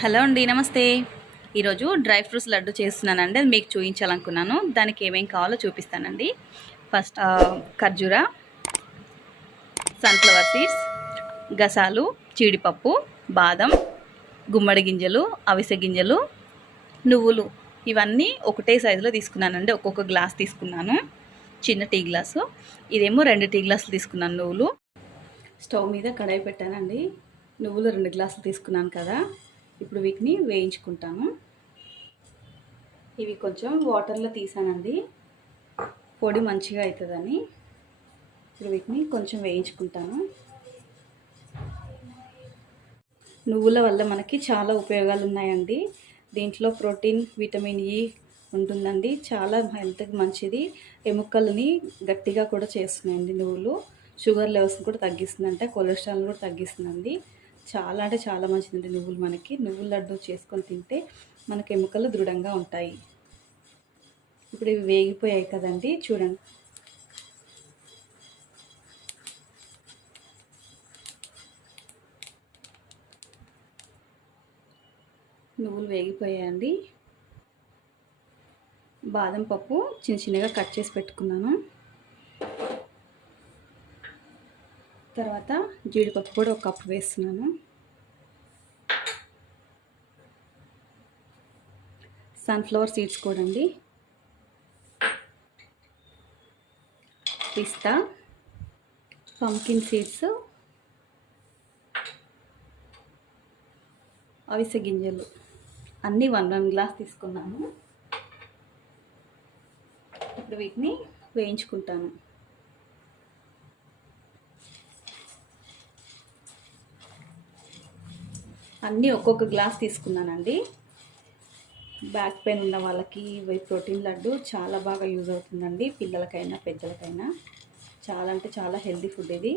Hello అండి, నమస్తే. ఈరోజు డ్రై ఫ్రూట్స్ లడ్డు చేస్తున్నానండి. అది మీకు చూపించాలనుకున్నాను. దానికి ఏమేమి కావాలో చూపిస్తానండి. ఫస్ట్ ఖర్జూర, సన్ఫ్లవర్ సీడ్స్, గసాలు, జీడిపప్పు, బాదం, గుమ్మడి గింజలు, అవిసె గింజలు, నువ్వులు ఇవన్నీ ఒకటే సైజులో తీసుకున్నానండి. ఒక్కొక్క గ్లాస్ తీసుకున్నాను, చిన్న టీ గ్లాసు. ఇదేమో 2 టీ గ్లాసులు తీసుకున్నాను నువ్వులు. స్టవ్ మీద కడాయి పెట్టానండి. నువ్వులు 2 గ్లాసులు తీసుకున్నాను కదా, ఇప్పుడు వీటిని వేయించుకుంటాను. ఇవి కొంచెం వాటర్లో తీసానండి, పొడి మంచిగా అవుతుందని. ఇప్పుడు వీటిని కొంచెం వేయించుకుంటాను. నువ్వుల వల్ల మనకి చాలా ఉపయోగాలు ఉన్నాయండి. దీంట్లో ప్రోటీన్, విటమిన్ ఇ ఉంటుందండి. చాలా హెల్త్కి మంచిది. ఎముకల్ని గట్టిగా కూడా చేస్తున్నాయండి నువ్వులు. షుగర్ లెవెల్స్ కూడా తగ్గిస్తుందంటే, కొలెస్ట్రాల్ కూడా తగ్గిస్తుందండి. చాలా అంటే చాలా మంచిదండి నువ్వులు. మనకి నువ్వుల లడ్డు చేసుకొని తింటే మనకి ఎముకలు దృఢంగా ఉంటాయి. ఇప్పుడు ఇవి వేగిపోయాయి కదండి, చూడండి. నువ్వులు వేగిపోయాయండి. బాదం పప్పు చిన్న చిన్నగా కట్ చేసి పెట్టుకున్నాను. తర్వాత జీడిపప్పు కూడా 1 కప్పు వేస్తున్నాను. సన్ఫ్లవర్ సీడ్స్ కూడా అండి, పిస్తా, పంకిన్ సీడ్స్, అవిసె గింజలు అన్నీ 1 గ్లాస్ తీసుకున్నాను. ఇప్పుడు వీటిని వేయించుకుంటాను. అన్నీ ఒక్కొక్క గ్లాస్ తీసుకున్నానండి. బ్యాక్ పెయిన్ ఉన్న వాళ్ళకి ఈ ప్రోటీన్ లడ్డు చాలా బాగా యూజ్ అవుతుందండి. పిల్లలకైనా పెద్దలకైనా చాలా అంటే చాలా హెల్తీ ఫుడ్ ఇది.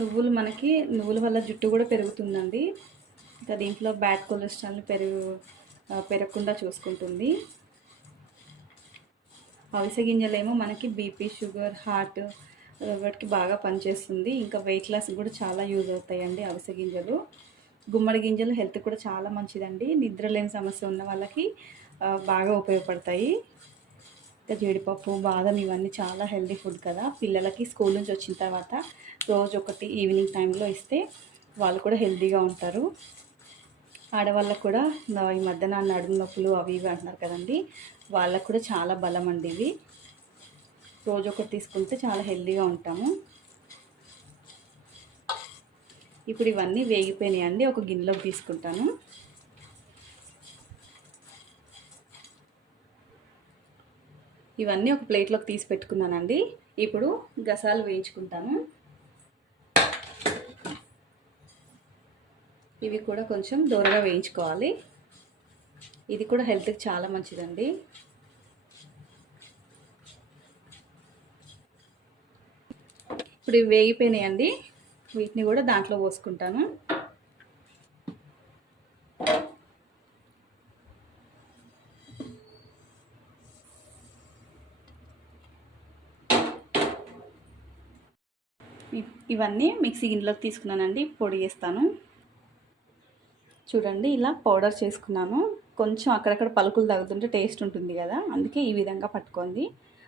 నువ్వుల వల్ల జుట్టు కూడా పెరుగుతుందండి. ఇంకా దీంట్లో బ్యాడ్ కొలెస్ట్రాల్ని పెరగకుండా చూసుకుంటుంది. అవిసె గింజలేమో మనకి బీపీ, షుగర్, హార్ట్ వాటికి బాగా పనిచేస్తుంది. ఇంకా వెయిట్ లాస్ కూడా చాలా యూజ్ అవుతాయండి అవిసె గింజలు. గుమ్మడి గింజలు హెల్త్ కూడా చాలా మంచిదండి. నిద్ర లేని సమస్య ఉన్న వాళ్ళకి బాగా ఉపయోగపడతాయి. ఇంకా జీడిపప్పు, బాదం ఇవన్నీ చాలా హెల్తీ ఫుడ్ కదా. పిల్లలకి స్కూల్ నుంచి వచ్చిన తర్వాత రోజు ఒకటి ఈవినింగ్ టైంలో ఇస్తే వాళ్ళు కూడా హెల్తీగా ఉంటారు. ఆడవాళ్ళకు కూడా ఈ మధ్యన నడుము నొప్పులు అవి ఇవి అంటున్నారు కదండి, వాళ్ళకు కూడా చాలా బలం అండి ఇవి. రోజు ఒకటి తీసుకుంటే చాలా హెల్తీగా ఉంటాము. ఇప్పుడు ఇవన్నీ వేగిపోయినాయండి, ఒక గిన్నెలోకి తీసుకుంటాను. ఇవన్నీ ఒక ప్లేట్లోకి తీసి పెట్టుకున్నానండి. ఇప్పుడు గసాలు వేయించుకుంటాను. ఇవి కూడా కొంచెం దూరగా వేయించుకోవాలి. ఇది కూడా హెల్త్కి చాలా మంచిదండి. ఇప్పుడు ఇవి వేగిపోయినాయండి, వీటిని కూడా దాంట్లో పోసుకుంటాను. ఇవన్నీ మిక్సీ గిన్నెలోకి తీసుకున్నానండి, పొడి చేస్తాను. చూడండి, ఇలా పౌడర్ చేసుకున్నాను. కొంచెం అక్కడక్కడ పలుకులు తగులుతుంటే టేస్ట్ ఉంటుంది కదా, అందుకే ఈ విధంగా పట్టుకోండి.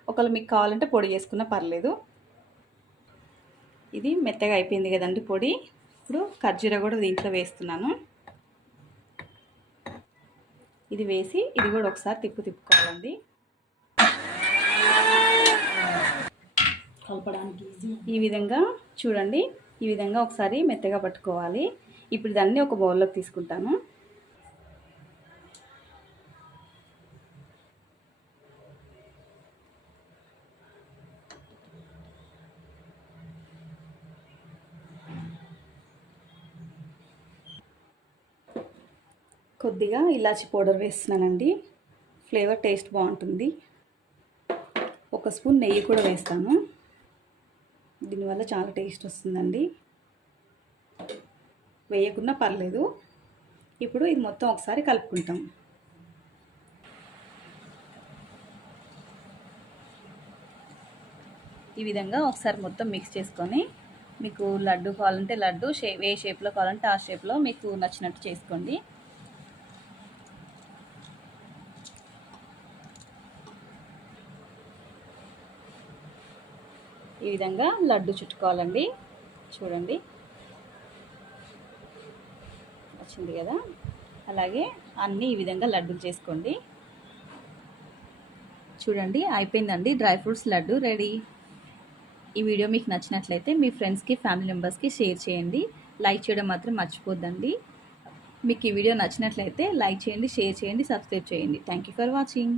ఒకవేళ మీకు కావాలంటే పొడి చేసుకున్నా పర్లేదు. ఇది మెత్తగా అయిపోయింది కదండి పొడి. ఇప్పుడు ఖర్జూర కూడా దీంట్లో వేస్తున్నాను. ఇది వేసి ఇది కూడా ఒకసారి తిప్పుకోవాలండి. కలపడానికి ఈ విధంగా చూడండి, ఈ విధంగా ఒకసారి మెత్తగా పట్టుకోవాలి. ఇప్పుడు దాన్ని ఒక బౌల్లోకి తీసుకుంటాను. కొద్దిగా ఇలాచి పౌడర్ వేస్తున్నానండి, ఫ్లేవర్ టేస్ట్ బాగుంటుంది. 1 స్పూన్ నెయ్యి కూడా వేస్తాను, దీనివల్ల చాలా టేస్ట్ వస్తుందండి. వేయకున్నా పర్లేదు. ఇప్పుడు ఇది మొత్తం ఒకసారి కలుపుకుంటాం. ఈ విధంగా ఒకసారి మొత్తం మిక్స్ చేసుకొని మీకు లడ్డు కావాలంటే లడ్డు ఏ షేప్లో కావాలంటే ఆ షేప్లో మీకు నచ్చినట్టు చేసుకోండి. ఈ విధంగా లడ్డు చుట్టుకోవాలండి. చూడండి వచ్చింది కదా. అలాగే అన్నీ ఈ విధంగా లడ్డూలు చేసుకోండి. చూడండి అయిపోయిందండి డ్రై ఫ్రూట్స్ లడ్డు రెడీ. ఈ వీడియో మీకు నచ్చినట్లయితే మీ ఫ్రెండ్స్కి ఫ్యామిలీ మెంబర్స్కి షేర్ చేయండి. లైక్ చేయడం మాత్రం మర్చిపోద్దండి. మీకు ఈ వీడియో నచ్చినట్లయితే లైక్ చేయండి, షేర్ చేయండి, సబ్స్క్రైబ్ చేయండి. Thank you for watching.